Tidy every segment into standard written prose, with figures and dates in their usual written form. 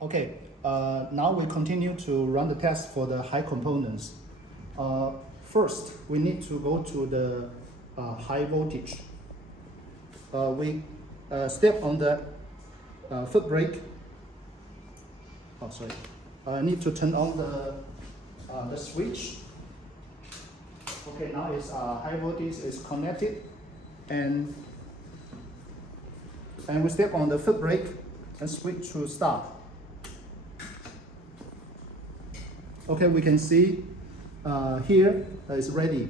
Okay, now we continue to run the test for the high components. First, we need to go to the high voltage. We step on the foot brake. Oh, sorry. I need to turn on the switch. Okay, now it's high voltage is connected, and we step on the foot brake and switch to start. Okay, we can see here it's ready.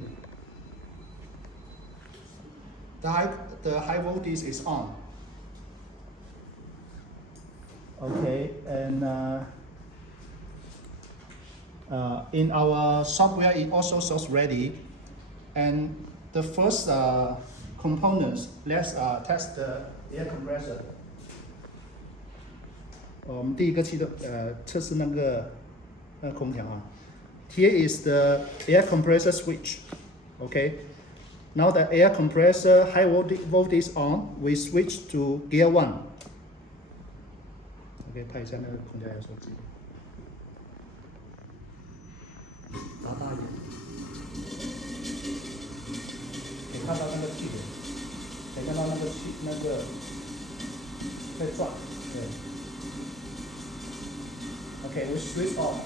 The high voltage is on. Okay, and in our software it also shows ready. And the first components, let's test the air compressor. 我们第一个测试那个空调啊。Here is the air compressor switch. Okay. Now the air compressor high voltage on, we switch to gear 1. OK， 看一下那个空调要手机，打大一点，可以看到那个气流，可以看到那个在转，对。OK， we switch off.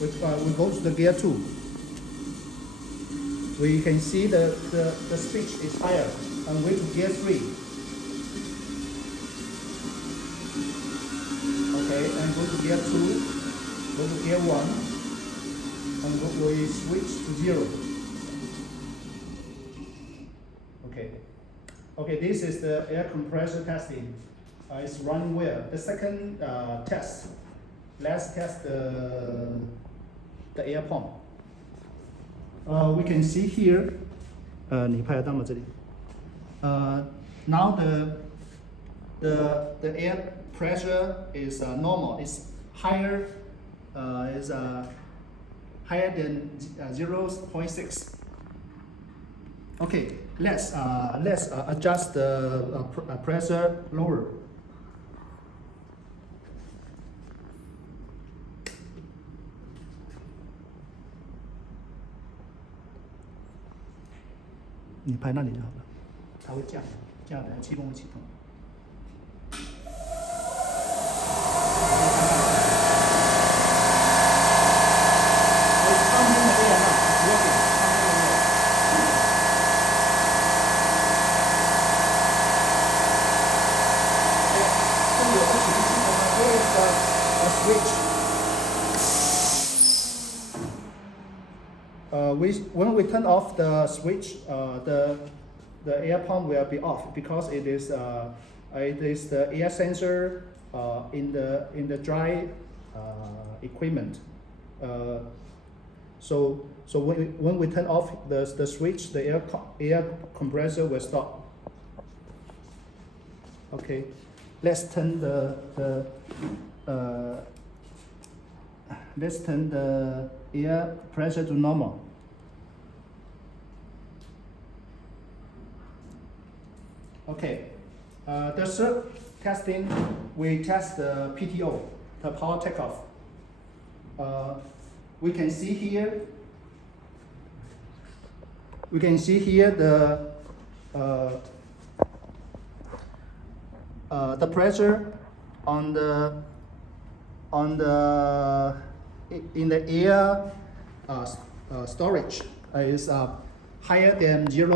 We go to the gear 2. We can see the switch is higher, and we to gear 3. Okay, and go to gear 2, go to gear 1, and we switch to 0. Okay, this is the air compressor testing. It's running well. The second test, let's test the air pump. We can see here. 你拍得到吗？这里。Now the air pressure is normal. It's higher. Is higher than 0.6. Okay, let's adjust the pressure lower. You 拍那里就好了，它会降，等下气泵会启动。When we turn off the switch, the air pump will be off because it is the air sensor in the dry equipment. So when we turn off the switch, the air compressor will stop. Okay, let's turn the air pressure to normal. Okay, the third testing, we test the PTO, the power takeoff. We can see here the pressure in the air storage is higher than 0.